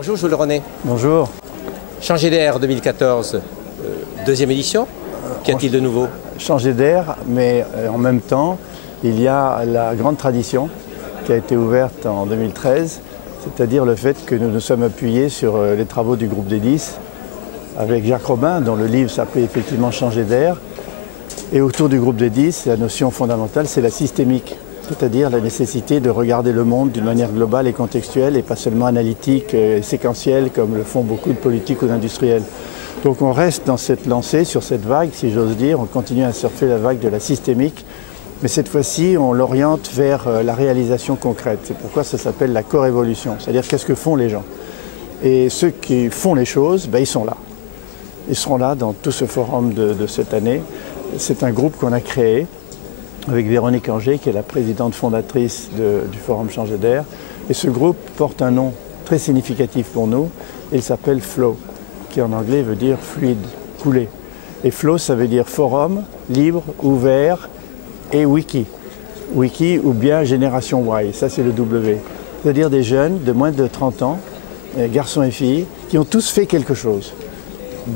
Bonjour Jules René. Bonjour. Changer d'air 2014, deuxième édition. Qu'y a-t-il de nouveau? Changer d'air, mais en même temps, il y a la grande tradition qui a été ouverte en 2013, c'est-à-dire le fait que nous nous sommes appuyés sur les travaux du groupe des 10 avec Jacques Robin, dont le livre s'appelait effectivement Changer d'air. Et autour du groupe des 10, la notion fondamentale, c'est la systémique, c'est-à-dire la nécessité de regarder le monde d'une manière globale et contextuelle et pas seulement analytique et séquentielle comme le font beaucoup de politiques ou d'industriels. Donc on reste dans cette lancée, sur cette vague, si j'ose dire, on continue à surfer la vague de la systémique, mais cette fois-ci on l'oriente vers la réalisation concrète. C'est pourquoi ça s'appelle la co-révolution, c'est-à-dire qu'est-ce que font les gens. Et ceux qui font les choses, ils sont là. Ils seront là dans tout ce forum de cette année. C'est un groupe qu'on a créé avec Véronique Anger, qui est la présidente fondatrice du Forum Changer d'air. Et ce groupe porte un nom très significatif pour nous. Il s'appelle FLOW, qui en anglais veut dire fluide, couler. Et FLOW, ça veut dire forum, libre, ouvert et wiki. Wiki ou bien génération Y, ça c'est le W. C'est-à-dire des jeunes de moins de 30 ans, garçons et filles, qui ont tous fait quelque chose.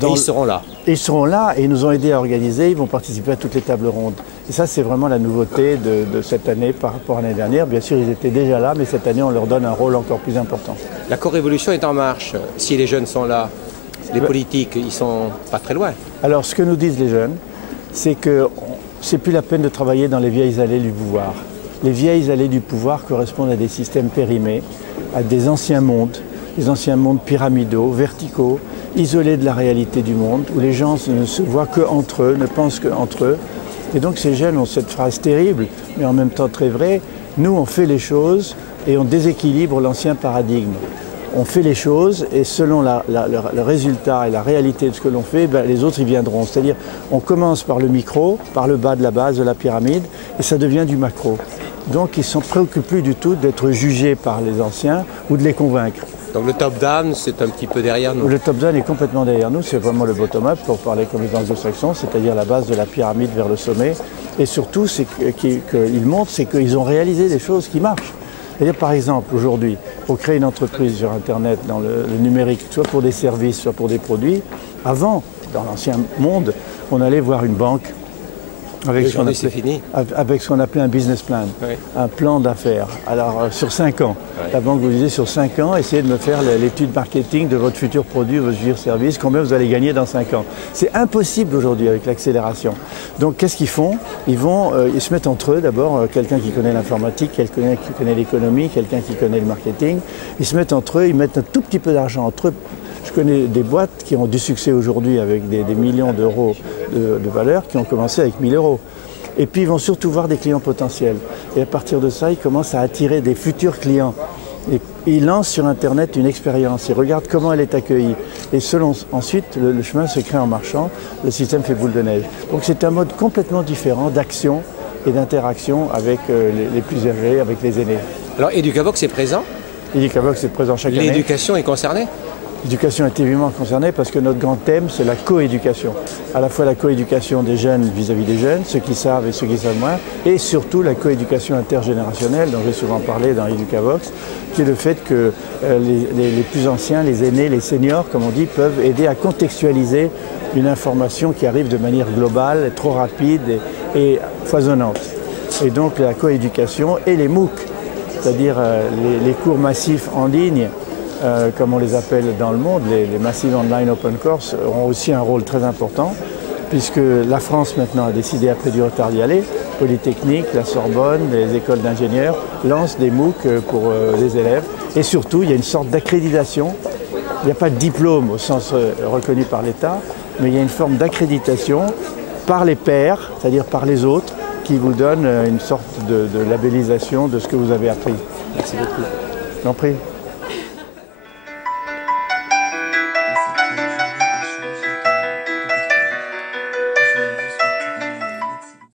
Et ils seront là. Ils seront là et ils nous ont aidés à organiser, ils vont participer à toutes les tables rondes. Et ça, c'est vraiment la nouveauté de cette année par rapport à l'année dernière. Bien sûr, ils étaient déjà là, mais cette année, on leur donne un rôle encore plus important. La co-révolution est en marche. Si les jeunes sont là, les politiques, ils sont pas très loin. Alors, ce que nous disent les jeunes, c'est que c'est plus la peine de travailler dans les vieilles allées du pouvoir. Les vieilles allées du pouvoir correspondent à des systèmes périmés, à des anciens mondes pyramidaux, verticaux, isolés de la réalité du monde, où les gens ne se voient qu'entre eux, ne pensent qu'entre eux. Et donc ces jeunes ont cette phrase terrible, mais en même temps très vraie, nous on fait les choses et on déséquilibre l'ancien paradigme. On fait les choses et selon le résultat et la réalité de ce que l'on fait, les autres y viendront. C'est-à-dire on commence par le micro, par le bas de la base de la pyramide, et ça devient du macro. Donc ils ne se préoccupent plus du tout d'être jugés par les anciens ou de les convaincre. Donc le top-down, c'est un petit peu derrière nous. Le top-down est complètement derrière nous, c'est vraiment le bottom-up pour parler comme les anglo-saxons, c'est-à-dire la base de la pyramide vers le sommet. Et surtout, c'est qu'ils montrent, c'est qu'ils ont réalisé des choses qui marchent. C'est-à-dire par exemple, aujourd'hui, pour créer une entreprise sur Internet, dans le numérique, soit pour des services, soit pour des produits, avant, dans l'ancien monde, on allait voir une banque avec ce qu'on appelait un business plan, oui. Un plan d'affaires. Alors sur 5 ans, oui. La banque vous disait sur 5 ans, essayez de me faire l'étude marketing de votre futur produit, votre futur service, combien vous allez gagner dans 5 ans. C'est impossible aujourd'hui avec l'accélération. Donc qu'est-ce qu'ils font? Ils se mettent entre eux d'abord, quelqu'un qui connaît l'informatique, quelqu'un qui connaît l'économie, quelqu'un qui connaît le marketing. Ils se mettent entre eux, ils mettent un tout petit peu d'argent entre eux. Je connais des boîtes qui ont du succès aujourd'hui avec des millions d'euros de valeur qui ont commencé avec 1000 euros. Et puis ils vont surtout voir des clients potentiels. Et à partir de ça, ils commencent à attirer des futurs clients. Et ils lancent sur Internet une expérience, ils regardent comment elle est accueillie. Et ensuite, le chemin se crée en marchant, le système fait boule de neige. Donc c'est un mode complètement différent d'action et d'interaction avec les plus âgés, avec les aînés. Alors Educavox est présent? Educavox est présent chaque année. L'éducation est concernée? L'éducation est évidemment concernée parce que notre grand thème, c'est la coéducation. À la fois la coéducation des jeunes vis-à-vis des jeunes, ceux qui savent et ceux qui savent moins, et surtout la coéducation intergénérationnelle, dont j'ai souvent parlé dans Educavox, qui est le fait que les plus anciens, les aînés, les seniors, comme on dit, peuvent aider à contextualiser une information qui arrive de manière globale, trop rapide et foisonnante. Et donc la coéducation et les MOOC, c'est-à-dire les cours massifs en ligne, comme on les appelle dans le monde, les Massive Online Open Course, auront aussi un rôle très important, puisque la France maintenant a décidé, après du retard d'y aller, Polytechnique, la Sorbonne, les écoles d'ingénieurs lancent des MOOC pour les élèves. Et surtout, il y a une sorte d'accréditation. Il n'y a pas de diplôme au sens reconnu par l'État, mais il y a une forme d'accréditation par les pairs, c'est-à-dire par les autres, qui vous donne une sorte de labellisation de ce que vous avez appris. Merci beaucoup. Je vous en prie.